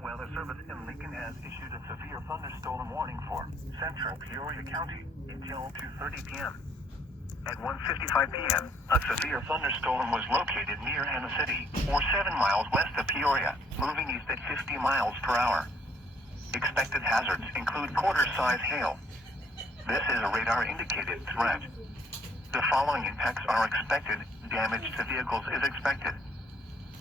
National Weather Service in Lincoln has issued a severe thunderstorm warning for central Peoria County until 2:30 p.m. At 1:55 p.m., a severe thunderstorm was located near Hannah City, or 7 miles west of Peoria, moving east at 50 miles per hour. Expected hazards include quarter-size hail. This is a radar-indicated threat. The following impacts are expected. Damage to vehicles is expected.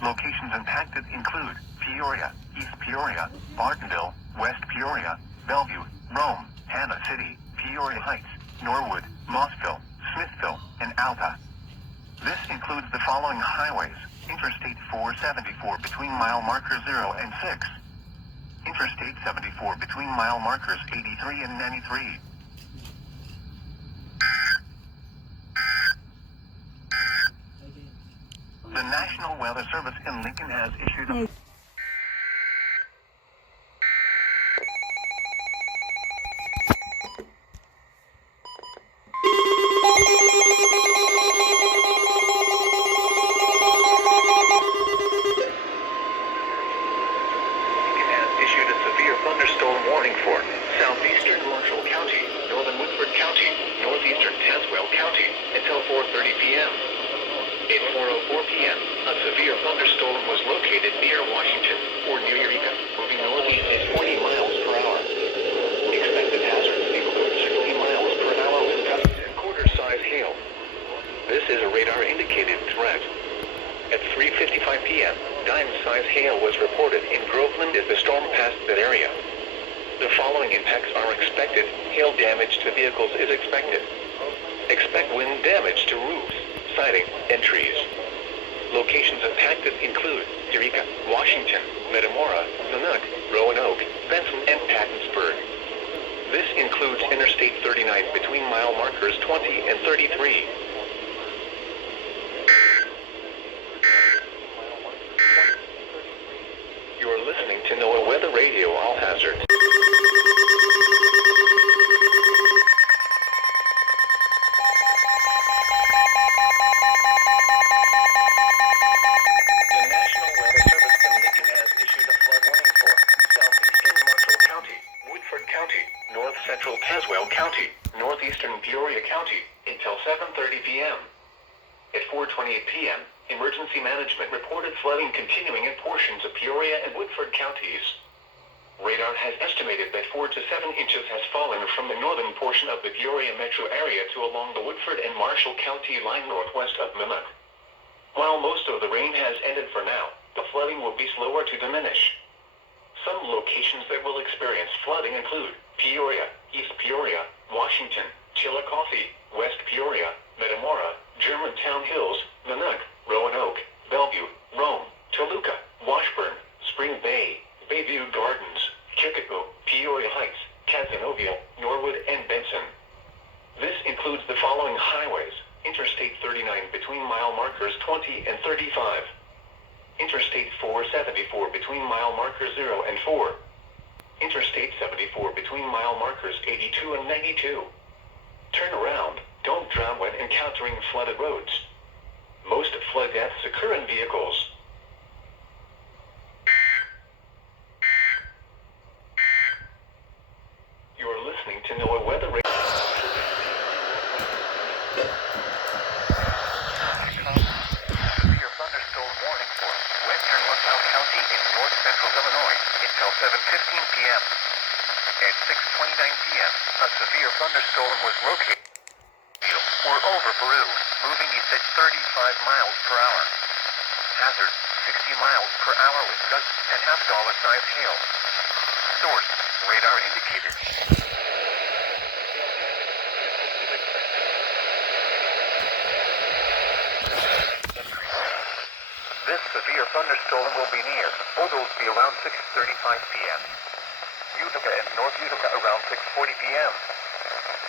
Locations impacted include Peoria, East Peoria, Bartonville, West Peoria, Bellevue, Rome, Hannah City, Peoria Heights, Norwood, Mossville, Smithville, and Alta. This includes the following highways: Interstate 474 between mile markers 0 and 6. Interstate 74 between mile markers 83 and 93. The National Weather Service in Lincoln has issued a... thunderstorm warning for southeastern Marshall County, northern Woodford County, northeastern Tazewell County until 4:30 p.m. At 4:04 p.m., a severe thunderstorm was located near Washington, or near Eureka, moving northeast at 40 miles per hour. Expected hazards include 60 miles per hour wind gusts and quarter-size hail. This is a radar-indicated threat. At 3:55 p.m., dime-size hail was reported in Groveland as the storm passed that area. The following impacts are expected. Hail damage to vehicles is expected. Expect wind damage to roofs, siding, and trees. Locations impacted include Eureka, Washington, Metamora, Nanook, Roanoke, Benson, and Pattonsburg. This includes Interstate 39 between mile markers 20 and 33. You're listening to NOAA Weather Radio All Hazards. The National Weather Service in Lincoln has issued a flood warning for southeastern Marshall County, Woodford County, north central Tazewell County, northeastern Peoria County until 7:30 p.m. At 4:28 p.m., Emergency Management reported flooding continuing in portions of Peoria and Woodford counties. Radar has estimated that 4 to 7 inches has fallen from the northern portion of the Peoria metro area to along the Woodford and Marshall County line northwest of Nanook. While most of the rain has ended for now, the flooding will be slower to diminish. Some locations that will experience flooding include Peoria, East Peoria, Washington, Chillicothe, West Peoria, Metamora, Germantown Hills, Nanook, Roanoke, Bellevue, Rome, Toluca, Washburn, Spring Bay, Bayview Gardens, Chicago, Peoria Heights, Cazenovia, Norwood, and Benson. This includes the following highways: Interstate 39 between mile markers 20 and 35. Interstate 474 between mile markers 0 and 4. Interstate 74 between mile markers 82 and 92. Turn around, don't drown when encountering flooded roads. Most flood deaths occur in vehicles. You're listening to NOAA Weather Radio. Severe thunderstorm warning for western LaSalle County in north central Illinois until 7:15 p.m. At 6:29 p.m., a severe thunderstorm was located or over Peru, moving east at 35 miles per hour. Hazard, 60 miles per hour wind gusts and half-dollar-size hail. Source, radar indicated. This severe thunderstorm will be near Odos be around 6:35 p.m. Utica and North Utica around 6:40 p.m.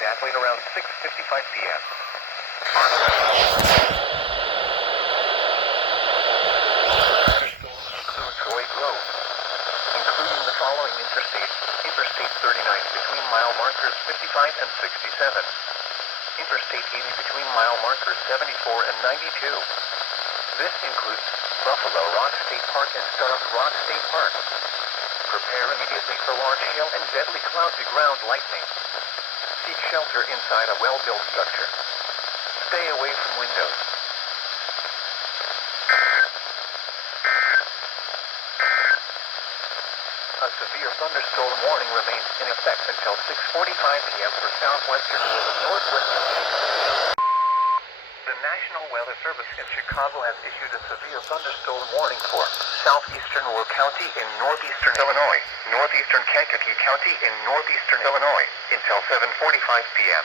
Nathlane around 6:55 p.m. Troy Grove, including the following interstates: Interstate 39 between mile markers 55 and 67. Interstate 80 between mile markers 74 and 92. This includes Buffalo Rock State Park and Starved Rock State Park. Prepare immediately for large hail and deadly cloud-to-ground lightning. Seek shelter inside a well-built structure. Stay away from windows. A severe thunderstorm warning remains in effect until 6:45 p.m. for southwestern and northwestern. The National Weather Service in Chicago has issued a severe thunderstorm warning for southeastern Will County in northeastern Illinois, northeastern Kankakee County in northeastern Illinois, until 7:45 p.m.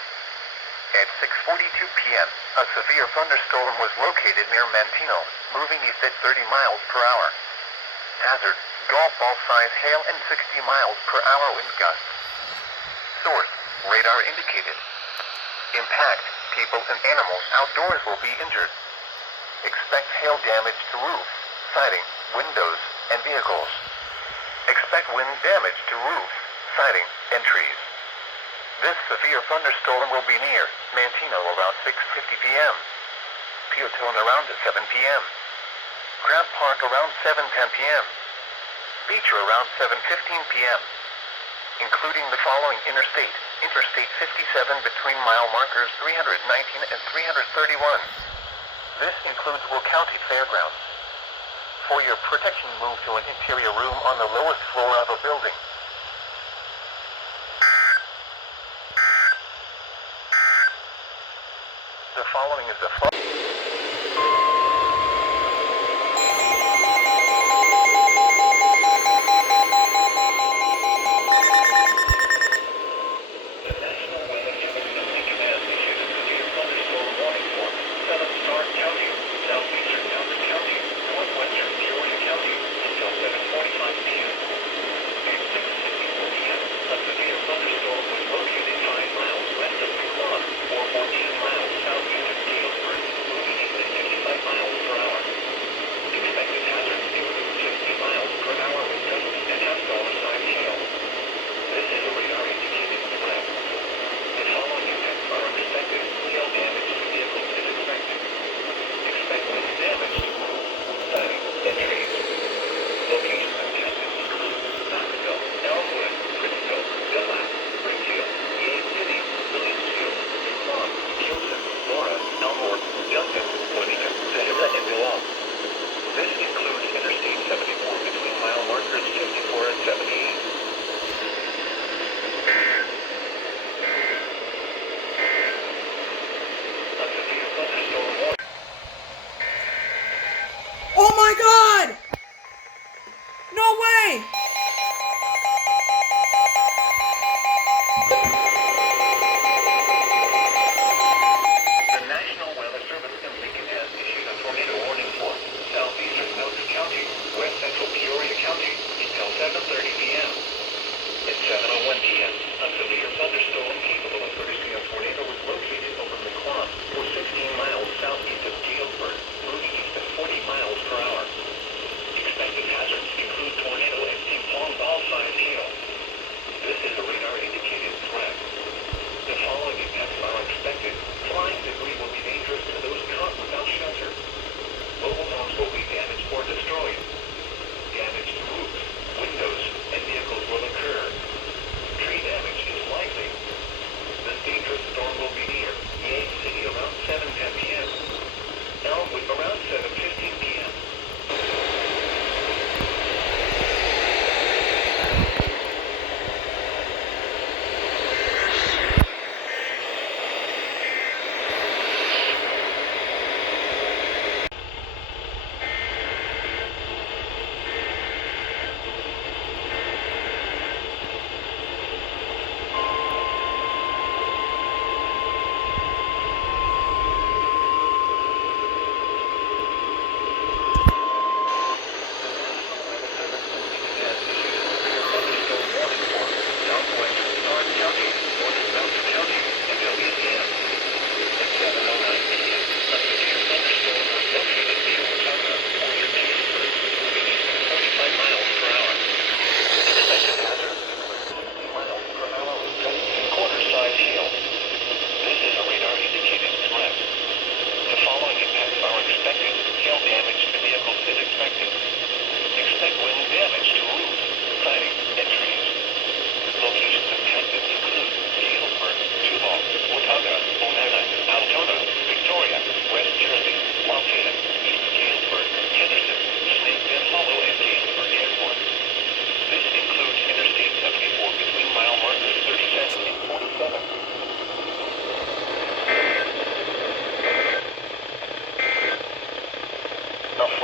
At 6:42 p.m., a severe thunderstorm was located near Manteno, moving east at 30 miles per hour. Hazard: golf ball size hail and 60 miles per hour wind gusts. Source: radar indicated. Impact: people and animals outdoors will be injured. Expect hail damage to roofs, siding, windows, and vehicles. Expect wind damage to roofs, siding, and trees. This severe thunderstorm will be near Manteno around 6:50 p.m. Peoria around 7 p.m. Grant Park around 7:10 p.m. Beecher around 7:15 p.m. Including the following Interstate 57 between mile markers 319 and 331. This includes Will County Fairgrounds. For your protection, move to an interior room on the lowest floor of a building. The following is a West Central Peoria County until 7:30 p.m. At 7:01 p.m., a severe thunderstorm capable of producing a tornado was located over McLean, or 16 miles southeast of Galesburg, moving east at 40 miles per hour. Expected hazards include tornado and ping-pong ball-sized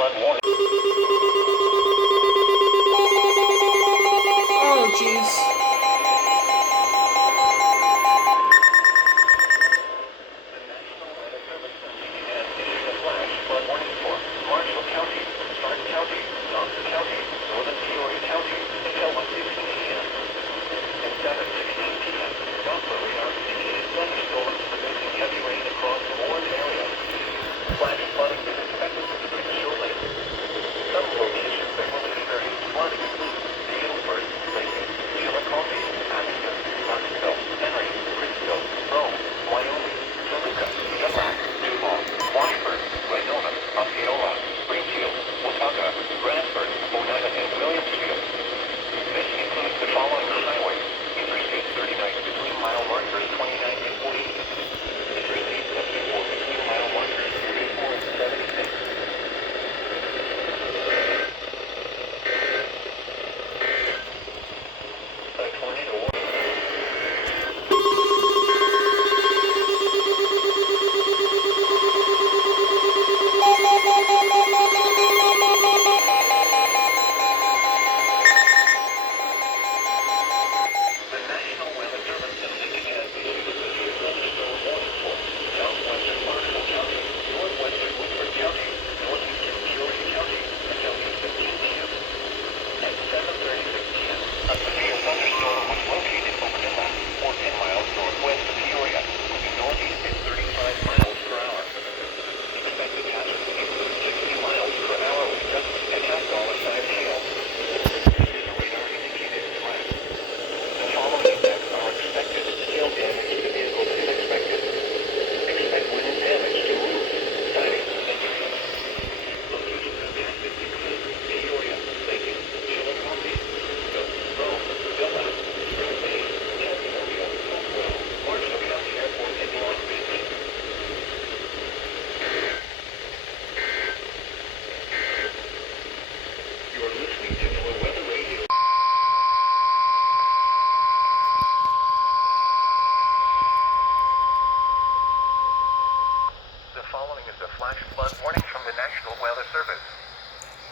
flood warning. Oh, jeez. The National Weather Service has issued a flash flood warning for Marshall County, Stark County, Knox County, Northern Peoria County until 1:16 p.m. At 7:16 p.m., Doppler radar indicated thunderstorms producing heavy rain across the warned area. Flash flooding is expected to begin shortly. Some locations that will experience flooding include Woodford, Chillicothe, Harning, Knoxville, Henry, Bridgeville, Rome, Wyoming, Toluca, Yuma, Duval, Washburn, Winona, Osceola, Springfield, Watauga, Bradford, Oneida, and Williamsfield. This includes the following highways: Interstate 39 between mile markers 29 and 40, Interstate 74 between mile markers 34 and 76. A tornado warning. The National Weather Service in Lincoln has issued a severe thunderstorm warning for southwestern Marshall County, northwestern Woodford County, northeastern Peoria County until 8:15 p.m. At 7:36 p.m., a severe thunderstorm was located over inland, or 10 miles northwest of Peoria, moving northeast at 35 miles per hour. Expected hazards include 60 miles per hour with gusts and half dollar-sized hail. The radar indicated threat. The following effects are expected. Hail damage to vehicles is expected. Expect wind damage to roofs, siding, and trees. Locations impacted include Peoria, Lincoln, Chillicothe, Rome, Yuma, Spring Bay, California, Tazewell, Marshall County Airport, and Long Beach. You're listening to NOAA Weather Radio. The following is a flash flood warning from the National Weather Service.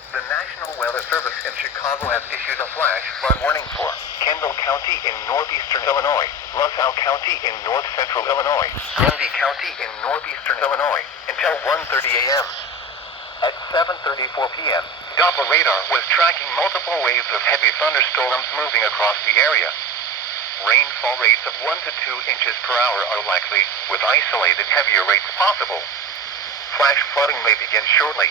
The National Weather Service in Chicago has issued a flash flood warning for Kendall County in northeastern Illinois, LaSalle County in north central Illinois, Grundy County in northeastern Illinois until 1:30 a.m. At 7:34 p.m., Doppler radar was tracking multiple waves of heavy thunderstorms moving across the area. Rainfall rates of 1 to 2 inches per hour are likely, with isolated heavier rates possible. Flash flooding may begin shortly.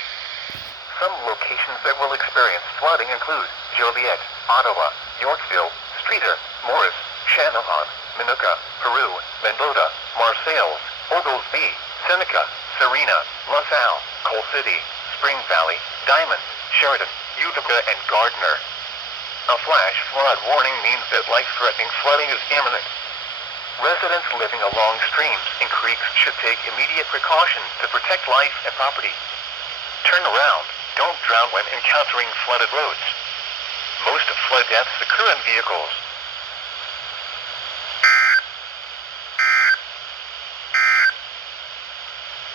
Some locations that will experience flooding include Joliet, Ottawa, Yorkville, Streator, Morris, Channahon, Minooka, Peru, Mendota, Marseilles, Oglesby, Seneca, Serena, LaSalle, Coal City, Spring Valley, Diamond, Sheridan, Utica, and Gardner. A flash flood warning means that life-threatening flooding is imminent. Residents living along streams and creeks should take immediate precautions to protect life and property. Turn around. Don't drown when encountering flooded roads. Most flood deaths occur in vehicles.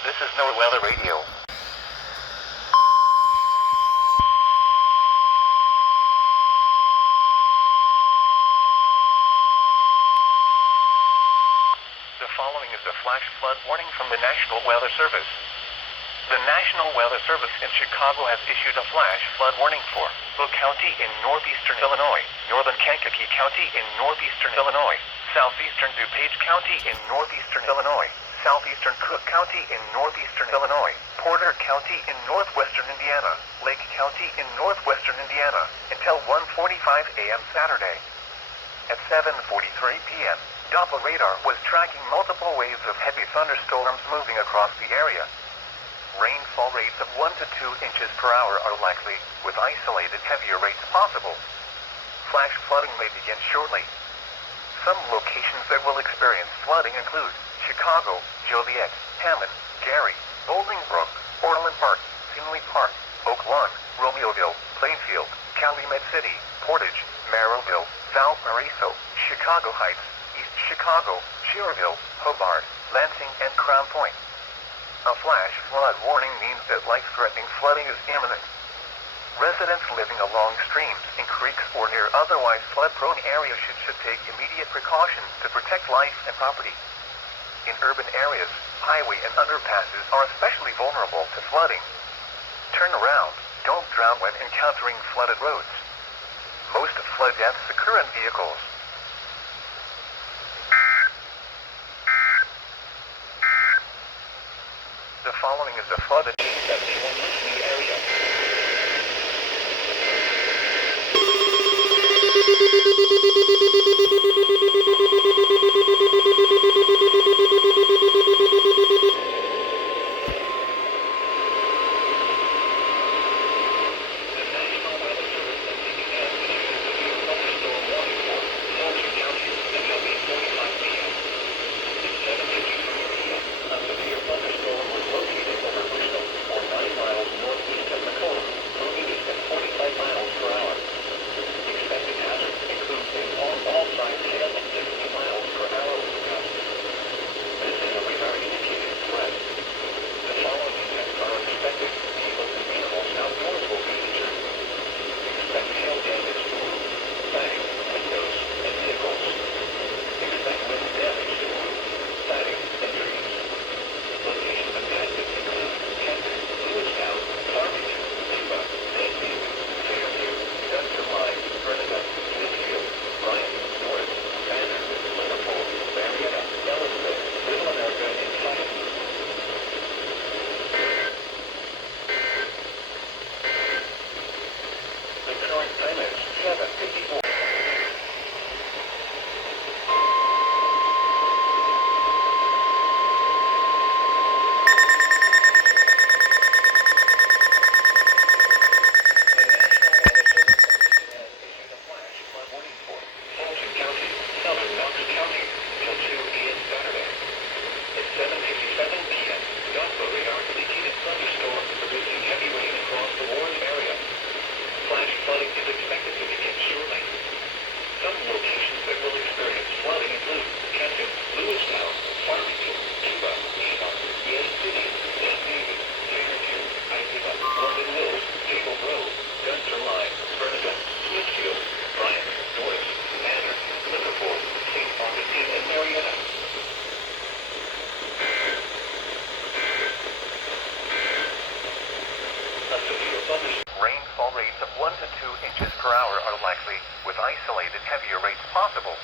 This is NOAA Weather Radio. The following is a flash flood warning from the National Weather Service. The National Weather Service in Chicago has issued a flash flood warning for Will County in northeastern Illinois, northern Kankakee County in northeastern Illinois, southeastern DuPage County in northeastern Illinois, southeastern Cook County in northeastern Illinois, Porter County in northwestern Indiana, Lake County in northwestern Indiana, until 1:45 a.m. Saturday. At 7:43 p.m., Doppler radar was tracking multiple waves of heavy thunderstorms moving across the area. Rainfall rates of 1 to 2 inches per hour are likely, with isolated heavier rates possible. Flash flooding may begin shortly. Some locations that will experience flooding include Chicago, Joliet, Hammond, Gary, Bolingbrook, Orland Park, Finley Park, Oak Lawn, Romeoville, Plainfield, Calumet City, Portage, Merrillville, Valparaiso, Chicago Heights, East Chicago, Cherville, Hobart, Lansing, and Crown Point. A flash flood warning means that life-threatening flooding is imminent. Residents living along streams, in creeks, or near otherwise flood-prone areas should take immediate precautions to protect life and property. In urban areas, highway and underpasses are especially vulnerable to flooding. Turn around. Don't drown when encountering flooded roads. Most flood deaths occur in vehicles. The following is a flood in the area. Rainfall rates of 1 to 2 inches per hour are likely, with isolated heavier rates possible.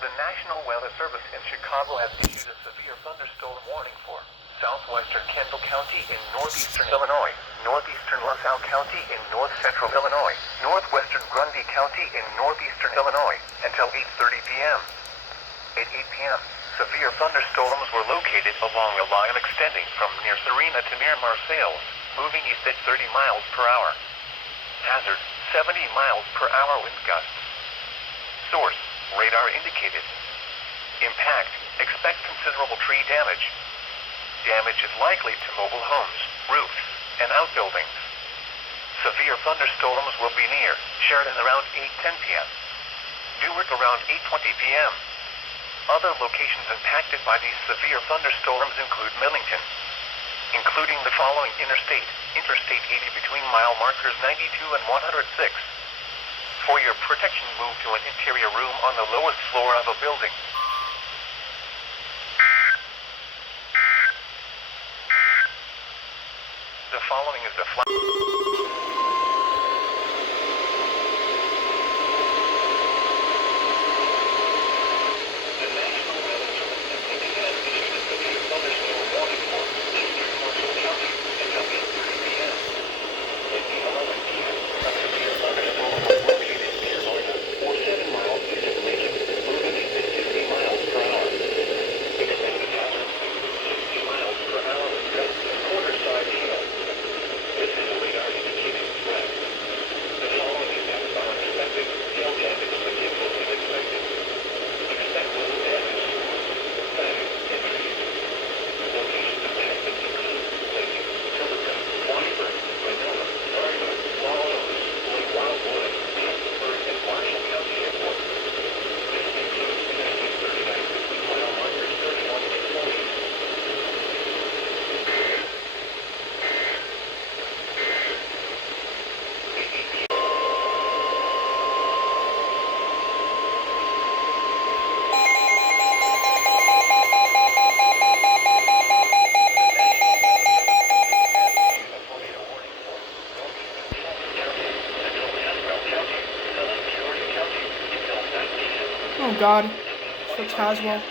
The National Weather Service in Chicago has issued a severe thunderstorm warning for southwestern Kendall County in northeastern Illinois, northeastern LaSalle County in north-central Illinois, northwestern Grundy County in northeastern Illinois, until 8:30 p.m. At 8 p.m., severe thunderstorms were located along a line extending from near Serena to near Marseilles, moving east at 30 miles per hour. Hazard, 70 miles per hour wind gusts. Source, radar indicated. Impact, expect considerable tree damage. Damage is likely to mobile homes, roofs, and outbuildings. Severe thunderstorms will be near Sheridan around 8:10 p.m. Newark around 8:20 p.m. Other locations impacted by these severe thunderstorms include Millington, including the following Interstate 80 between mile markers 92 and 106. For your protection, move to an interior room on the lowest floor of a building. The following is a flash. The National Weather Service has issued a severe thunderstorm warning for eastern Marshall County until 8:30 p.m. At 11 p.m., a severe thunderstorm was located in Peoria, or 7 miles east of Lincoln, moving at 60 miles per hour. Expected hazard, 60 miles per hour with gusts and quarter-side hail. This is a radar God. For Tazewell.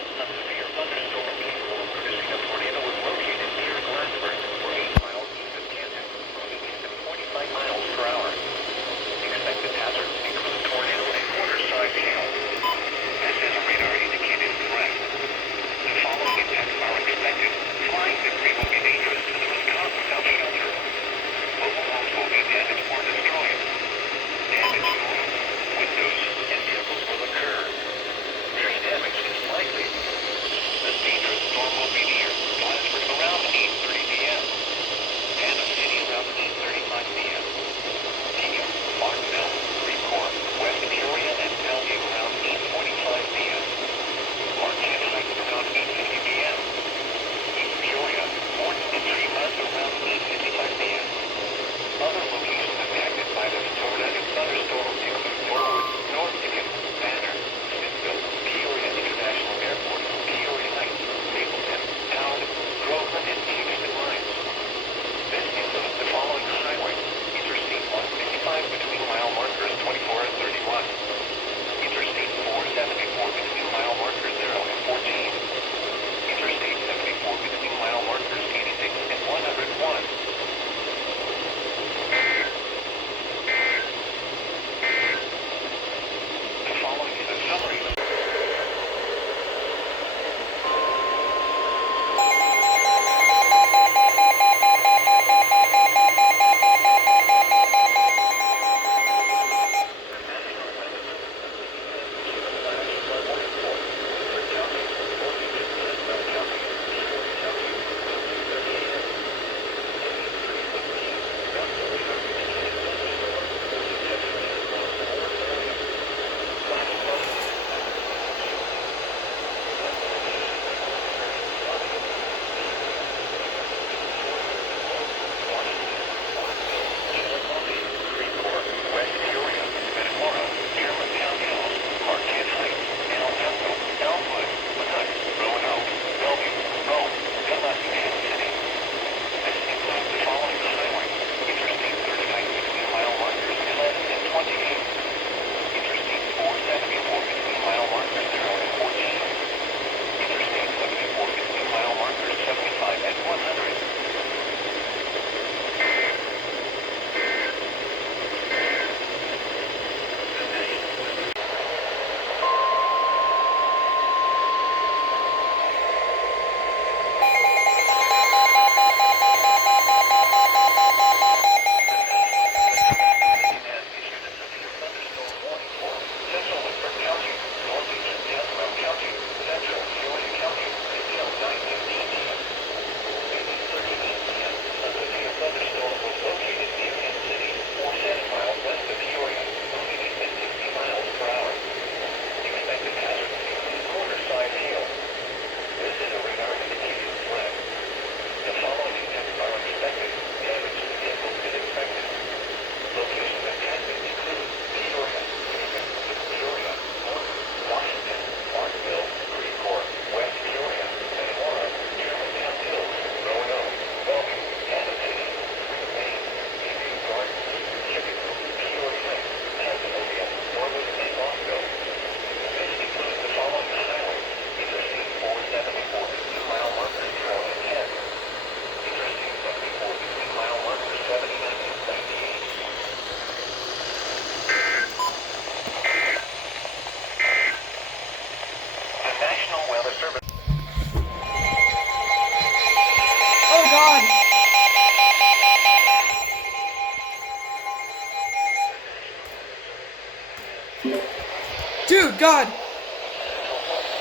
Dude, God!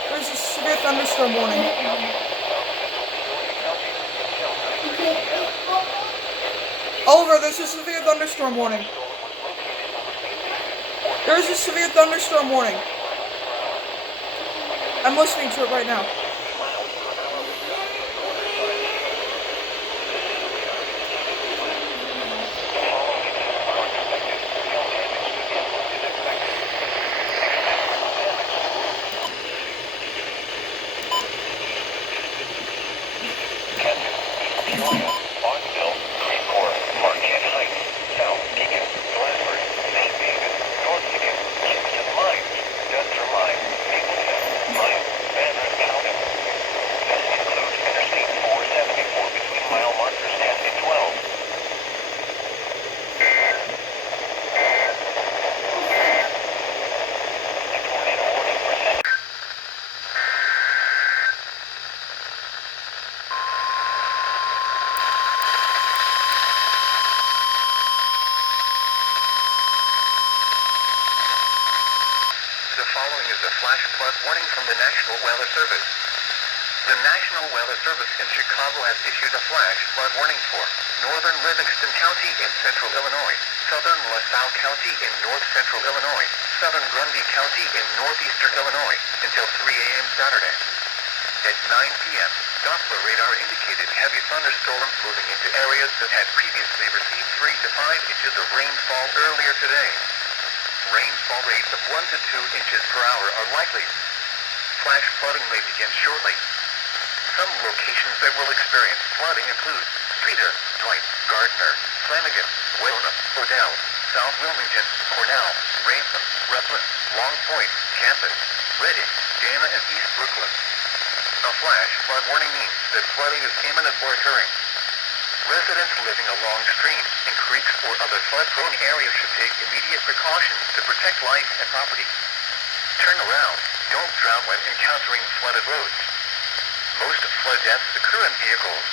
There's a severe thunderstorm warning. Oliver, there's a severe thunderstorm warning. There's a severe thunderstorm warning. I'm listening to it right now. North Michigan, Livingston, Mines, Denver Mines, Maple is a flash flood warning from the National Weather Service. The National Weather Service in Chicago has issued a flash flood warning for northern Livingston County in central Illinois, southern LaSalle County in north-central Illinois, southern Grundy County in northeastern Illinois until 3 a.m. Saturday. At 9 p.m., Doppler radar indicated heavy thunderstorms moving into areas that had previously received 3 to 5 inches of rainfall earlier today. Rainfall rates of 1 to 2 inches per hour are likely. Flash flooding may begin shortly. Some locations that will experience flooding include Streeter, Dwight, Gardner, Flanagan, Wayona, Odell, South Wilmington, Cornell, Ransom, Rutland, Long Point, Campus, Reading, Dana, and East Brooklyn. A flash flood warning means that flooding is imminent or occurring. Residents living along streams and creeks or other flood-prone areas should take immediate precautions to protect life and property. Turn around. Don't drown when encountering flooded roads. Most flood deaths occur in vehicles.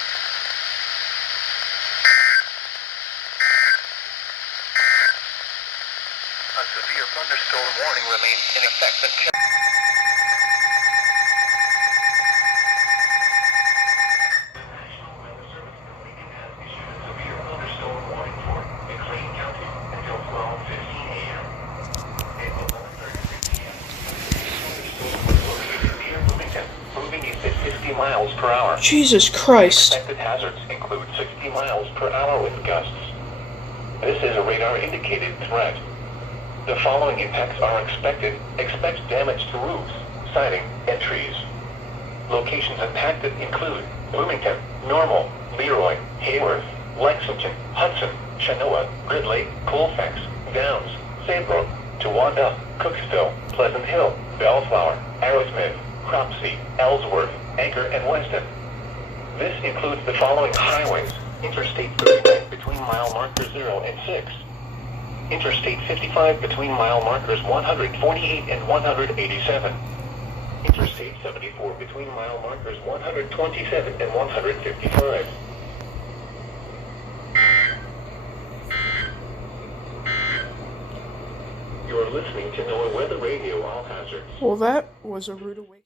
A severe thunderstorm warning remains in effect until National Weather Service in Lincoln has issued a severe thunderstorm warning for McLean County until 12:15 a.m. At 11:36 p.m., a thunderstorm was located near Livingston, moving at 50 miles per hour. Jesus Christ. Expected hazards include 60 miles per hour with gusts. This is a radar-indicated threat. The following impacts are expected. Expect damage to roofs, siding, and trees. Locations impacted include Bloomington, Normal, Leroy, Hayworth, Lexington, Hudson, Chenoa, Gridley, Colfax, Downs, Saybrook, Towanda, Cooksville, Pleasant Hill, Bellflower, Arrowsmith, Cropsey, Ellsworth, Anchor, and Weston. This includes the following highways: Interstate 39 between mile markers 0 and 6. Interstate 55 between mile markers 148 and 187. Interstate 74 between mile markers 127 and 155. You are listening to NOAA Weather Radio All Hazards. Well, that was a rude awakening.